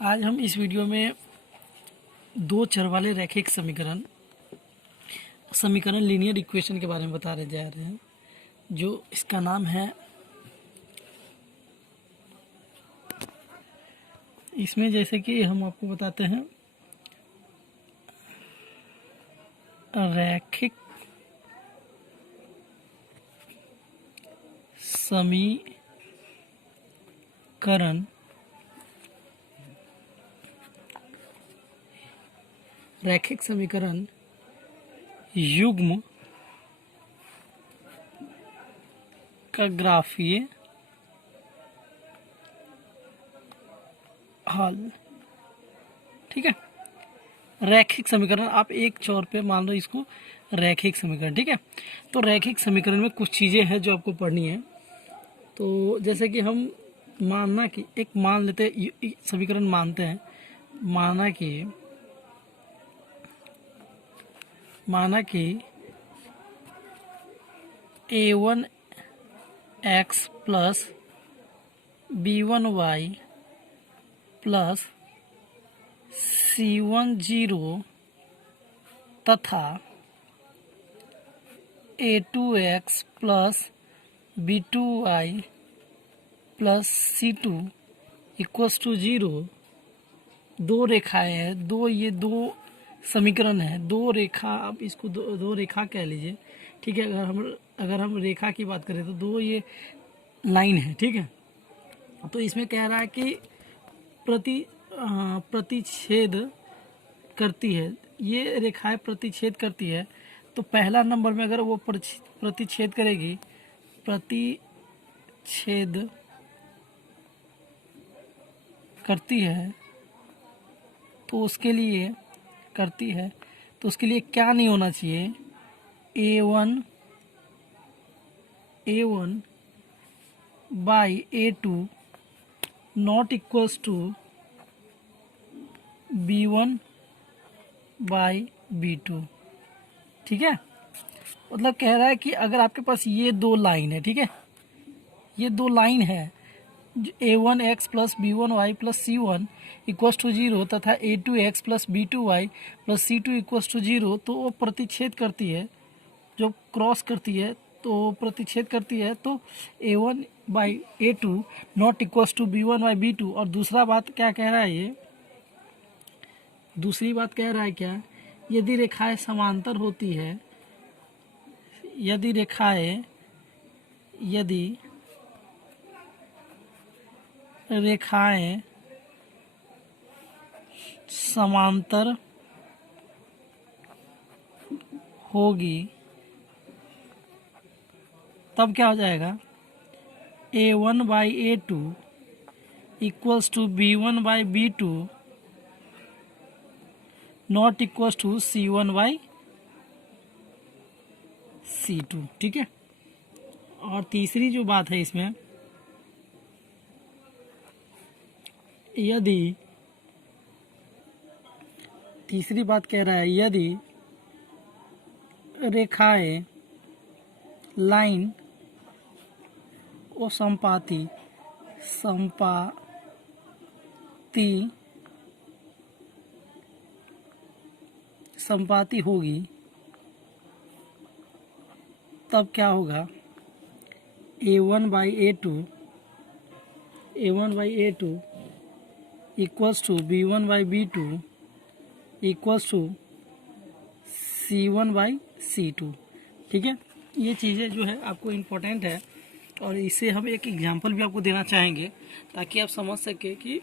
आज हम इस वीडियो में दो चर वाले रैखिक समीकरण लीनियर इक्वेशन के बारे में बता रहे जा रहे हैं, जो इसका नाम है। इसमें जैसे कि हम आपको बताते हैं रैखिक समीकरण युग्म का ग्राफीय हल। ठीक है, रैखिक समीकरण आप एक चौर पे मान लो इसको रैखिक समीकरण। ठीक है, तो रैखिक समीकरण में कुछ चीज़ें हैं जो आपको पढ़नी है। तो जैसे कि हम मान लेते हैं, समीकरण मानते हैं, माना कि a1x plus b1y plus c10 तथा a2x plus b2y plus c2 equals to 0 दो रेखाएं हैं, दो समीकरण है। दो रेखा, आप इसको दो रेखा कह लीजिए। ठीक है, अगर हम रेखा की बात करें तो दो ये लाइन है। ठीक है, तो इसमें कह रहा है कि प्रतिच्छेद करती है, ये रेखाएं प्रतिच्छेद करती है। तो पहला नंबर में अगर वो प्रतिच्छेद करेगी, प्रतिच्छेद करती है तो उसके लिए क्या नहीं होना चाहिए, a1 by a2 not equals to b1 by b2। ठीक है, मतलब कह रहा है कि अगर आपके पास ये दो लाइन है, ठीक है, ये दो लाइन है, a1x plus b1y plus c1 equals to 0 तथा a2x plus b2y plus c2 equals to 0, तो वो प्रतिच्छेद करती है, जो क्रॉस करती है तो प्रतिच्छेद करती है। तो a1 by a2 not equals to b1 by b2। और दूसरी बात क्या कह रहा है क्या, यदि रेखाएं समांतर होती है, यदि रेखाएं समांतर होगी तब क्या हो जाएगा, a1 by a2 equals to b1 by b2 not equals to c1 by c2। ठीक है, और तीसरी जो बात है इसमें, तीसरी बात कह रहा है, यदि रेखाएं लाइन और संपाती होगी तब क्या होगा, a1 by a2 equals to b1 by b2 equals to c1 by c2। ठीक है, ये चीज़ें जो है आपको इम्पोर्टेंट है, और इससे हम एक एग्जांपल भी आपको देना चाहेंगे ताकि आप समझ सके कि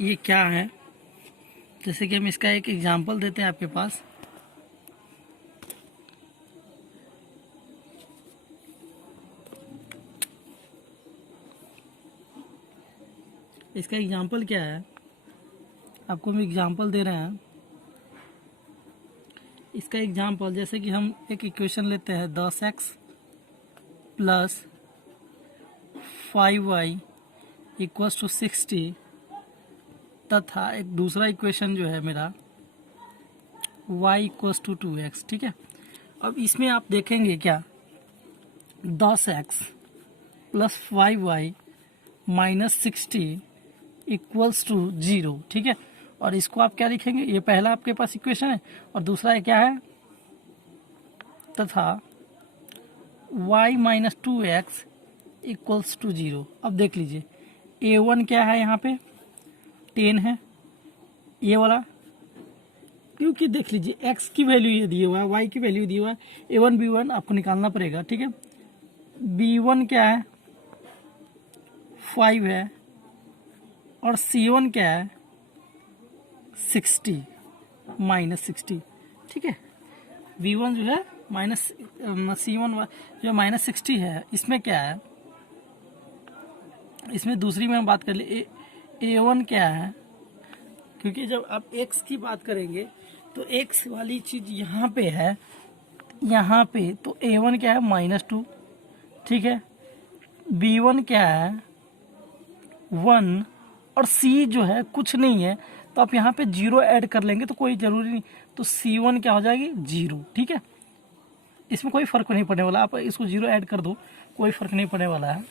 ये क्या है। जैसे कि हम इसका एक एग्जांपल देते हैं आपके पास। इसका एग्जांपल क्या है, आपको हम एग्जांपल दे रहे हैं। इसका एग्जांपल जैसे कि हम एक इक्वेशन लेते हैं, 10x plus 5y equals to 60 तथा एक दूसरा इक्वेशन जो है मेरा y इक्वल्स टू 2x। ठीक है, अब इसमें आप देखेंगे क्या, 10x plus 5y minus 60 equals to 0, ठीक है। और इसको आप क्या लिखेंगे, ये पहला आपके पास इक्वेशन है और दूसरा क्या है, तथा y minus 2x equals to 0। अब देख लीजिए a1 क्या है, यहाँ पे 10 है ये वाला, क्योंकि देख लीजिए x की वैल्यू ये दी हुआ है, y की वैल्यू दी हुआ है, a1 b1 आपको निकालना पड़ेगा, ठीक है। b1 क्या है 5 है और c1 क्या है 60 माइनस 60, ठीक है। v1 जो है माइनस c1 जो माइनस 60 है, इसमें क्या है, इसमें दूसरी में हम बात कर ले a1 क्या है, क्योंकि जब आप x की बात करेंगे तो x वाली चीज यहाँ पे है, यहाँ पे तो a1 क्या है -2, ठीक है। b1 क्या है 1 और c जो है कुछ नहीं है, तो आप यहाँ पे 0 ऐड कर लेंगे तो कोई ज़रूरी नहीं, तो c1 क्या हो जाएगी 0, ठीक है। इसमें कोई फ़र्क नहीं पड़ने वाला, आप इसको 0 ऐड कर दो, कोई फ़र्क नहीं पड़ने वाला है।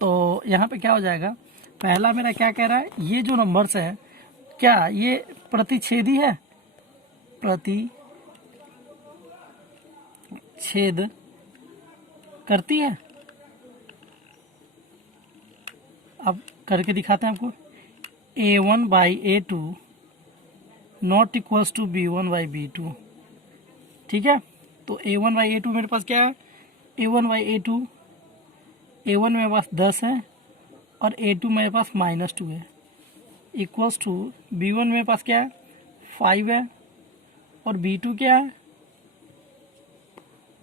तो यहाँ पे क्या हो जाएगा, पहला मेरा क्या कह रहा है, ये जो नंबर्स है क्या ये प्रतिच्छेदी है, प्रतिच्छेद करती है। अब करके दिखाते हैं आपको, a1 by a2 not equals to b1 by b2, ठीक है। तो a1 बाई a2 मेरे पास क्या है, a1 बाई a2, a1 मेरे पास 10 है और a2 मेरे पास -2 है, इक्वल्स टू b1 मेरे पास क्या है 5 है और b2 क्या है,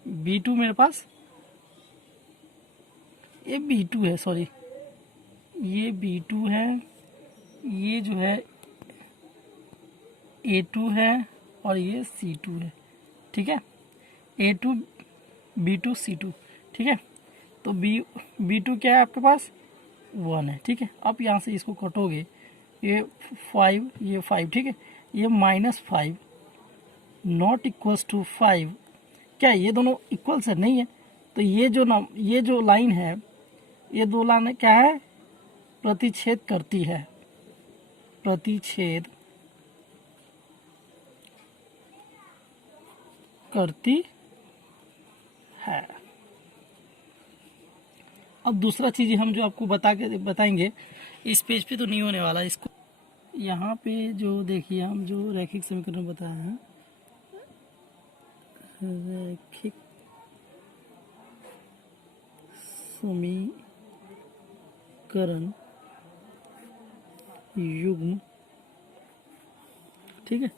b2 मेरे पास ये b2 है, सॉरी ये b2 है, ये जो है a2 है और ये c2 है, ठीक है। a2 b2 c2, ठीक है। तो b2 क्या है आपके पास 1 है, ठीक है। अब यहाँ से इसको कटोगे, ये 5 ये 5, ठीक है। ये -5 नॉट इक्वल्स टू 5, क्या ये दोनों इक्वल्स है, नहीं है। तो ये जो लाइन है, ये दो लाइन क्या है, प्रतिच्छेद करती है, प्रतिच्छेद करती है। अब दूसरा चीज़ हम जो आपको बताएंगे, इस पेज पे तो नहीं होने वाला, इसको यहाँ पे जो देखिए हम जो रैखिक समीकरण बताया है, रैखिक समीकरण युग्म, ठीक है।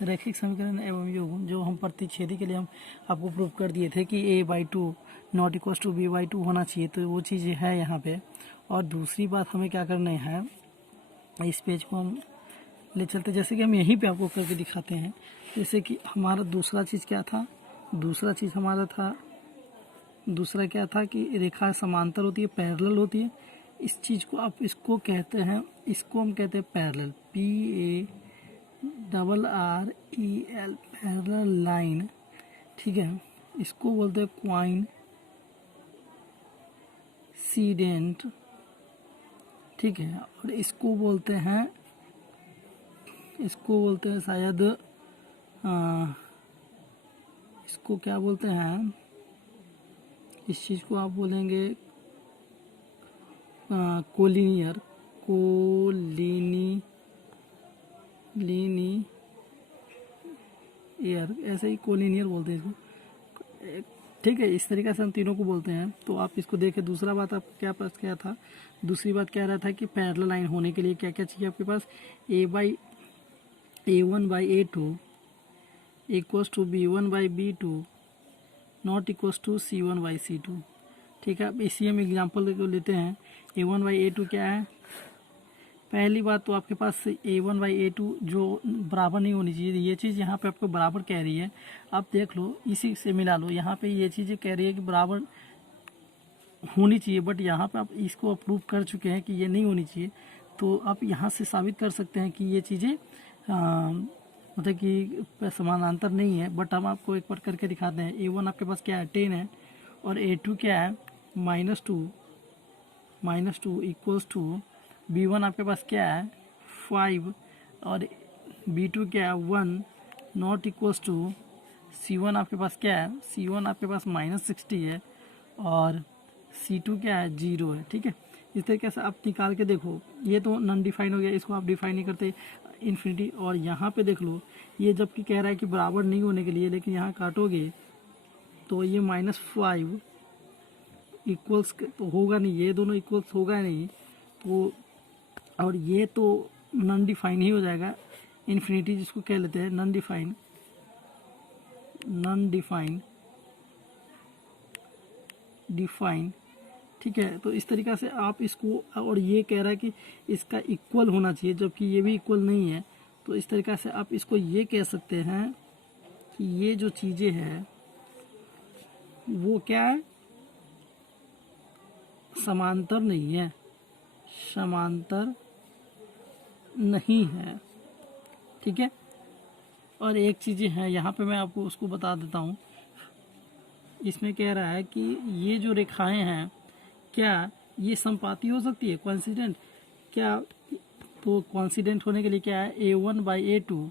रैखिक समीकरण एवं युग्म जो हम प्रतिच्छेदी के लिए हम आपको प्रूव कर दिए थे कि a/2 not equal to b/2 होना चाहिए, तो वो चीज़ है यहाँ पे। और दूसरी बात हमें क्या करना है, इस पेज को हम ले चलते, जैसे कि हम यहीं पे आपको करके दिखाते हैं। जैसे कि हमारा दूसरा चीज़ क्या था, दूसरा चीज़ हमारा था, दूसरा क्या था कि रेखा समांतर होती है, पैरेलल होती है। इस चीज़ को आप इसको कहते हैं, इसको हम कहते हैं पैरेलल, PARREL, पैरेलल लाइन, ठीक है। इसको बोलते हैं कोइंसिडेंट, ठीक है। और इसको बोलते हैं शायद इसको क्या बोलते हैं, इस चीज़ को आप बोलेंगे कोलिनियर, कोलिनियर, ऐसे ही कोलिनियर बोलते हैं इसको, ठीक है। इस तरीके से हम तीनों को बोलते हैं। तो आप इसको देखें। दूसरा बात आप क्या पास क्या था, दूसरी बात क्या रहा था कि पैरेलल लाइन होने के लिए क्या क्या चाहिए आपके पास, a1 by a2 equals to b1 by b2 not equals to c1 by c2, ठीक है। अब इसी हम एग्जाम्पल को लेते हैं। a1 बाई a2 क्या है, पहली बात तो आपके पास a1 बाई a2 जो बराबर नहीं होनी चाहिए, ये चीज़ यहाँ पे आपको बराबर कह रही है, आप देख लो इसी से मिला लो। यहाँ पे ये चीज़ें कह रही है कि बराबर होनी चाहिए, बट यहाँ पे आप इसको अप्रूव कर चुके हैं कि ये नहीं होनी चाहिए। तो आप यहाँ से साबित कर सकते हैं कि ये चीज़ें मतलब कि समानांतर नहीं है। बट हम आपको एक बार करके दिखाते हैं। a1 आपके पास क्या है 10 है और a2 क्या है -2 इक्वल्स टू B1 आपके पास क्या है 5 और B2 क्या है 1 नॉट इक्वल्स टू C1 आपके पास क्या है C1 आपके पास -60 है और C2 क्या है 0 है। ठीक है, इस तरीके से आप निकाल के देखो, ये तो नॉन डिफाइन हो गया, इसको आप डिफाइन नहीं करते इन्फिनिटी। और यहाँ पे देख लो, ये जबकि कह रहा है कि बराबर नहीं होने के लिए, लेकिन यहाँ काटोगे तो ये -5 इक्वल्स तो होगा नहीं, ये दोनों इक्वल्स होगा नहीं तो, और ये तो नॉन डिफाइन ही हो जाएगा, इन्फिनिटी जिसको कह लेते हैं नॉन डिफाइन, डिफाइन। ठीक है, तो इस तरीक़ा से आप इसको, और ये कह रहा है कि इसका इक्वल होना चाहिए जबकि ये भी इक्वल नहीं है, तो इस तरीक़ा से आप इसको ये कह सकते हैं कि ये जो चीज़ें हैं वो क्या है, समांतर नहीं है, समांतर नहीं है। ठीक है, और एक चीज़ें हैं यहाँ पे मैं आपको उसको बता देता हूँ। इसमें कह रहा है कि ये जो रेखाएं हैं क्या ये संपाती हो सकती है, कोइंसिडेंट क्या, तो कोइंसिडेंट होने के लिए क्या है A1/A2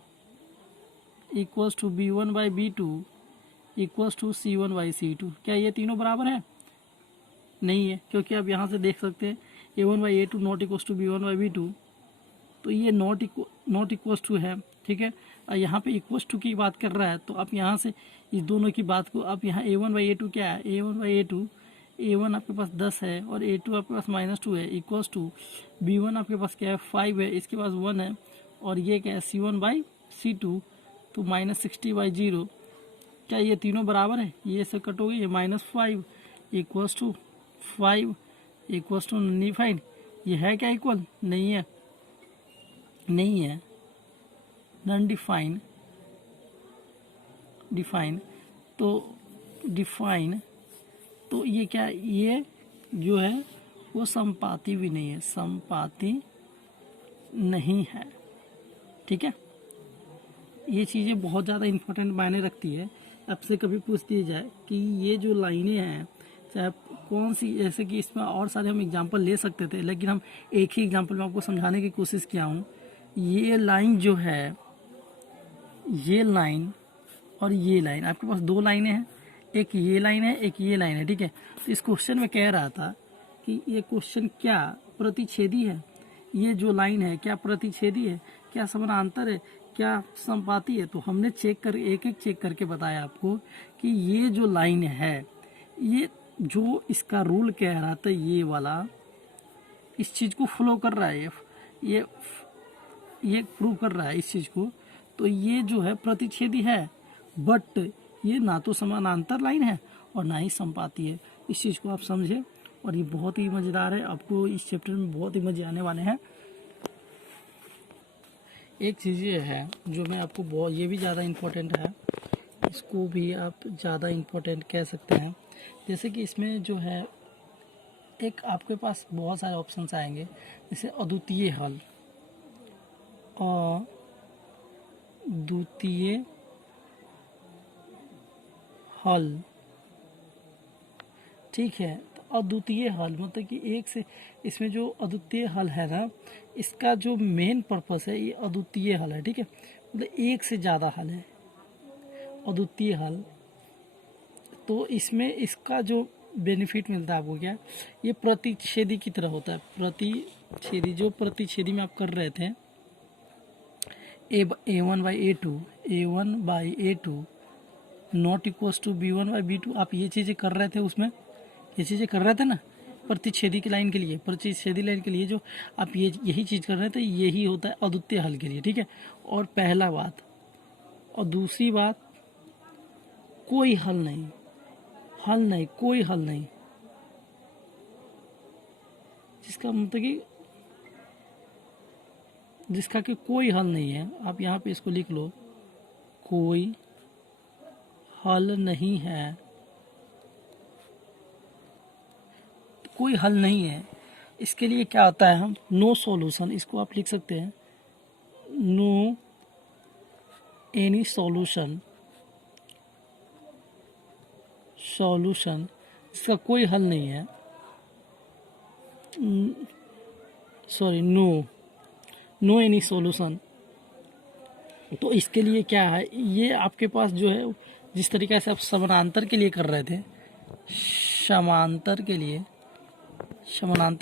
equals to B1/B2 equals to C1/C2। क्या ये तीनों बराबर है? नहीं है, क्योंकि आप यहाँ से देख सकते हैं A1/A2 not equals to B1/B2, तो ये नॉट इक्वल्स टू है। ठीक है, और यहाँ पे इक्वल्स टू की बात कर रहा है, तो आप यहाँ से इस दोनों की बात को आप यहाँ A1/A2 क्या है, A1/A2 A1 आपके पास 10 है और A2 आपके पास -2 है इक्वल्स टू B1 आपके पास क्या है 5 है, इसके पास 1 है, और ये क्या है C1/C2 तो -60/0। क्या ये तीनों बराबर है? ये से कटोगे, ये -5 equals to 5 equals to define. ये है क्या इक्वल? नहीं है, नहीं है, नॉन डिफाइन, तो ये क्या, ये जो है वो संपाती भी नहीं है, संपाती नहीं है। ठीक है, ये चीज़ें बहुत ज़्यादा इम्पोर्टेंट मायने रखती है। आपसे कभी पूछ दिया जाए कि ये जो लाइनें हैं चाहे कौन सी, जैसे कि इसमें और सारे हम एग्जांपल ले सकते थे, लेकिन हम एक ही एग्जांपल में आपको समझाने की कोशिश किया हूँ। ये लाइन जो है, ये लाइन और ये लाइन, आपके पास दो लाइनें हैं, एक ये लाइन है, एक ये लाइन है। ठीक है, तो इस क्वेश्चन में कह रहा था कि ये क्वेश्चन क्या प्रतिच्छेदी है, ये जो लाइन है क्या प्रतिच्छेदी है, क्या समानांतर है, क्या संपाती है। तो हमने एक एक चेक करके बताया आपको कि ये जो लाइन है, ये जो इसका रूल कह रहा था ये वाला, इस चीज़ को फ्लो कर रहा है, ये प्रूव कर रहा है इस चीज़ को। तो ये जो है प्रतिच्छेदी है, बट ये ना तो समानांतर लाइन है और ना ही संपाती है। इस चीज़ को आप समझे, और ये बहुत ही मज़ेदार है, आपको इस चैप्टर में बहुत ही मज़े आने वाले हैं। एक चीज़ ये है जो मैं आपको बहुत, ये भी ज़्यादा इम्पोर्टेंट है, इसको भी आप ज़्यादा इम्पोर्टेंट कह सकते हैं। जैसे कि इसमें जो है एक आपके पास बहुत सारे ऑप्शंस आएंगे, जैसे अद्वितीय हल, अद्वितीय हल। ठीक है, तो अद्वितीय हल मतलब कि एक से, इसमें जो अद्वितीय हल है ना, इसका जो मेन पर्पस है ये अद्वितीय हल है। ठीक है, मतलब एक से ज़्यादा हल है अद्वितीय हल। तो इसमें इसका जो बेनिफिट मिलता है आपको क्या, ये प्रतिच्छेदी की तरह होता है। प्रतिच्छेदी, जो प्रतिच्छेदी में आप कर रहे थे A1/A2 not equals to B1/B2, आप ये चीज़ें कर रहे थे, उसमें ये चीज़ें कर रहे थे ना प्रतिच्छेदी की लाइन के लिए, प्रतिच्छेदी लाइन के लिए जो आप ये यही चीज़ कर रहे थे, यही होता है अद्वितीय हल के लिए। ठीक है, और पहला बात, और दूसरी बात, कोई हल नहीं, कोई हल नहीं, जिसका मतलब कि जिसका कि कोई हल नहीं है। आप यहाँ पे इसको लिख लो, कोई हल नहीं है, कोई हल नहीं है। इसके लिए क्या होता है, हम नो सॉल्यूशन, इसको आप लिख सकते हैं नो एनी सॉल्यूशन, जिसका कोई हल नहीं है, सॉरी नो एनी सॉल्यूशन। तो इसके लिए क्या है, ये आपके पास जो है जिस तरीके से आप समानांतर के लिए कर रहे थे, समानांतर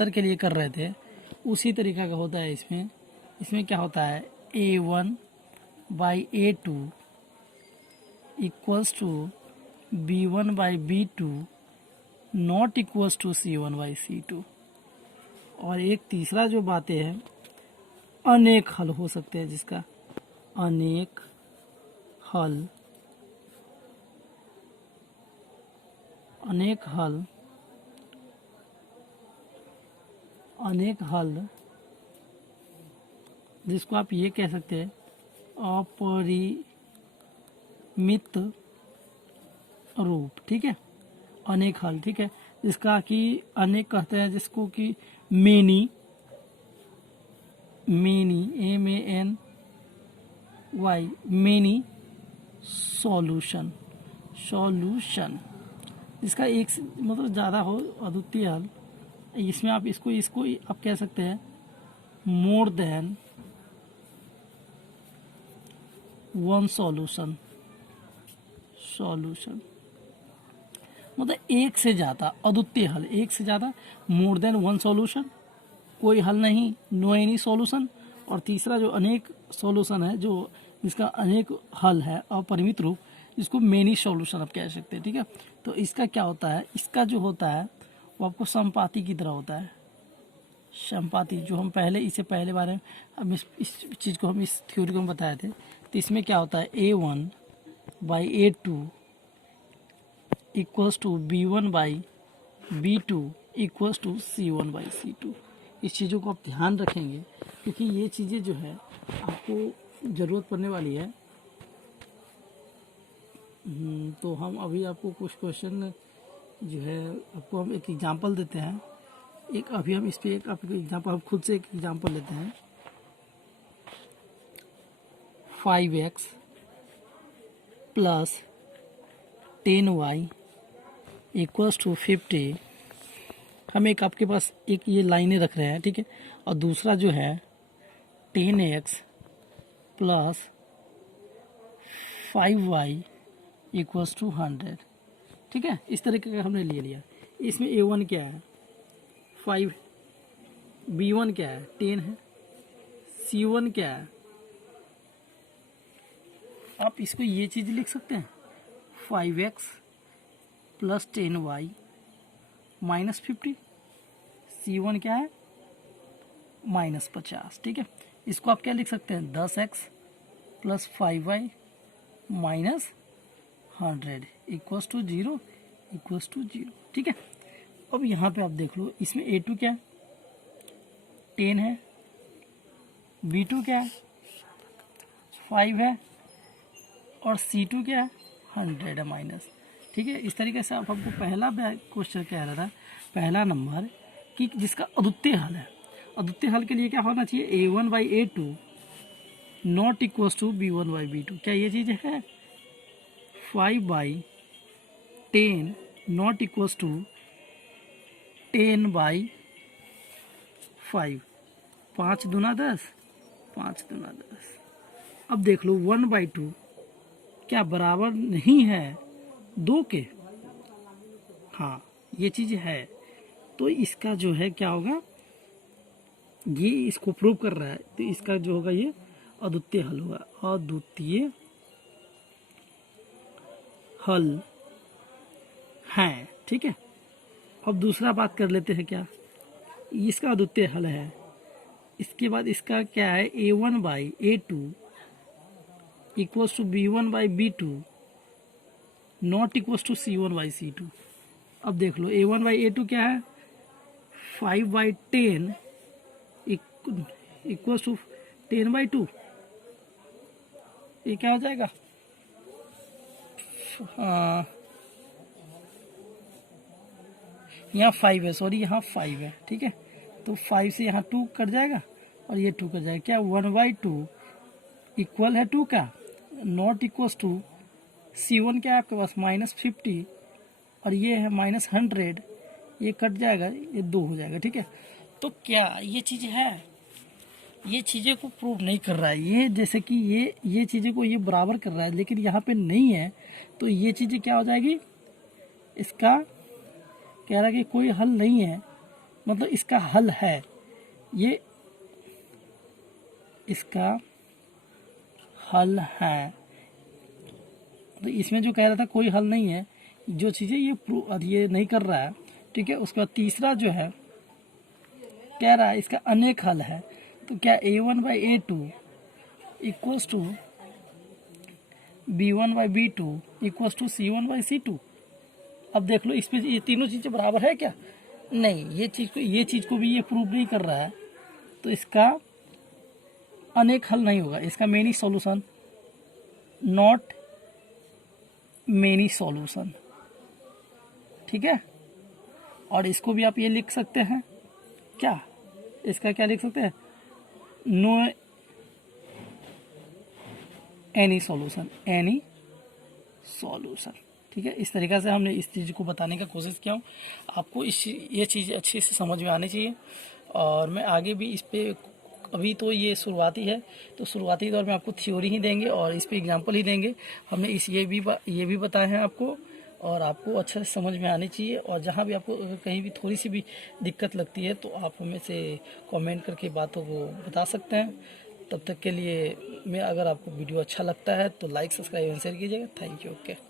के लिए कर रहे थे, उसी तरीका का होता है इसमें क्या होता है, A1/A2 equals to B1/B2 not equals to C1/C2। और एक तीसरा जो बातें हैं, अनेक हल हो सकते हैं, जिसका अनेक हल जिसको आप ये कह सकते हैं अपरिमित रूप, ठीक है, अनेक हल, ठीक है, जिसका कि अनेक कहते हैं जिसको कि मेनी MANY मेनी सॉल्यूशन, जिसका एक से मतलब ज़्यादा हो अद्वितीय हल। इसमें आप इसको आप कह सकते हैं मोर देन वन सॉल्यूशन, मतलब एक से ज़्यादा अद्वितीय हल, एक से ज़्यादा, मोर देन वन सॉल्यूशन, कोई हल नहीं, नो एनी सॉल्यूशन। और तीसरा जो अनेक सॉल्यूशन है, जो इसका अनेक हल है, अपरिमित रूप, इसको मेनी सॉल्यूशन आप कह सकते हैं, ठीक है। तो इसका क्या होता है, इसका जो होता है वो आपको समपाती की तरह होता है, समपाती, जो हम इससे पहले बारे में हम इस चीज़ को हम इस थ्योरी को हम बताए थे। तो इसमें क्या होता है, A1/A2 equals to B1/B2 equals to C1/C2। इस चीज़ों को आप ध्यान रखेंगे, क्योंकि ये चीज़ें जो है आपको ज़रूरत पड़ने वाली है। तो हम अभी आपको कुछ क्वेश्चन जो है आपको हम एक एग्जांपल देते हैं, अभी हम इस पर एक आपको एग्जांपल, हम खुद से एक एग्जांपल लेते हैं। 5x plus 10y equals to 50। हम एक आपके पास एक ये लाइनें रख रहे हैं, ठीक है, और दूसरा जो है 10x plus 5y equals to 100, ठीक है, इस तरीके का हमने ले लिया। इसमें A1 क्या है, 5, B1 क्या है, 10 है, C1 क्या है, आप इसको ये चीज़ लिख सकते हैं 5x plus 10y minus 50, C1 क्या है -50, ठीक है। इसको आप क्या लिख सकते हैं 10x plus 5y minus 100 equals to 0, ठीक है। अब यहाँ पे आप देख लो, इसमें A2 क्या है, 10 है, B2 क्या है, 5 है, और C2 क्या है, 100 है माइनस, ठीक है। इस तरीके से आप हमको पहला क्वेश्चन कह रहा था, पहला नंबर, कि जिसका अद्वितीय हल है, अद्वितीय हल के लिए क्या होना चाहिए, A1/A2 not equals to B1/B2। क्या ये चीज़ है, 5/10 नॉट इक्वल्स टू 10/5, 5 दूना 10, 5 दूना 10। अब देख लो 1/2 क्या बराबर नहीं है 2 के, हाँ ये चीज़ है। तो इसका जो है क्या होगा, ये इसको प्रूव कर रहा है, तो इसका जो होगा ये अद्वितीय हल होगा, अद्वितीय हल है, ठीक है। अब दूसरा बात कर लेते हैं, क्या इसका अद्वितीय हल है। इसके बाद इसका क्या है, A1/A2 equals to B1/B2 not equals to C1/C2। अब देख लो A1/A2 क्या है, 5/10 इक्वल्स टू 10/2, ये क्या हो जाएगा, यहाँ 5 है, सॉरी यहाँ 5 है, ठीक है। तो 5 से यहाँ 2 कट जाएगा और ये 2 कट जाएगा, क्या 1/2 इक्वल है 2 का, नॉट इक्वल्स टू C1 क्या है आपके पास -50, और ये है -100, ये कट जाएगा, ये 2 हो जाएगा, ठीक है। तो क्या ये चीज़ है, ये चीज़ें को प्रूव नहीं कर रहा है। ये जैसे कि ये चीज़ें को ये बराबर कर रहा है, लेकिन यहाँ पे नहीं है, तो ये चीज़ें क्या हो जाएगी, इसका कह रहा है कि कोई हल नहीं है, मतलब इसका हल है, ये इसका हल है। तो इसमें जो कह रहा था कोई हल नहीं है, जो चीज़ें ये नहीं कर रहा है, ठीक है। उसका तीसरा जो है कह रहा है इसका अनेक हल है। तो क्या a1/a2 equals to b1/b2 equals to c1/c2। अब देख लो इसमें ये तीनों चीज़ें बराबर है क्या? नहीं, ये चीज़ को भी ये प्रूव नहीं कर रहा है, तो इसका अनेक हल नहीं होगा, इसका many solution, not many solution, ठीक है। और इसको भी आप ये लिख सकते हैं, क्या इसका क्या लिख सकते हैं, नो एनी सॉल्यूशन, ठीक है। इस तरीक़ा से हमने इस चीज़ को बताने का कोशिश किया हूँ। आपको ये चीज़ अच्छे से समझ में आनी चाहिए, और मैं आगे भी इस पे, अभी तो ये शुरुआती है, तो शुरुआती दौर में आपको थ्योरी ही देंगे और इस पे एग्जांपल ही देंगे। हमने ये भी बताए हैं आपको, और आपको अच्छे से समझ में आनी चाहिए। और जहाँ भी आपको अगर कहीं भी थोड़ी सी भी दिक्कत लगती है तो आप हमें से कमेंट करके बातों को बता सकते हैं। तब तक के लिए मैं, अगर आपको वीडियो अच्छा लगता है तो लाइक, सब्सक्राइब एंड शेयर कीजिएगा। Thank you. ओके।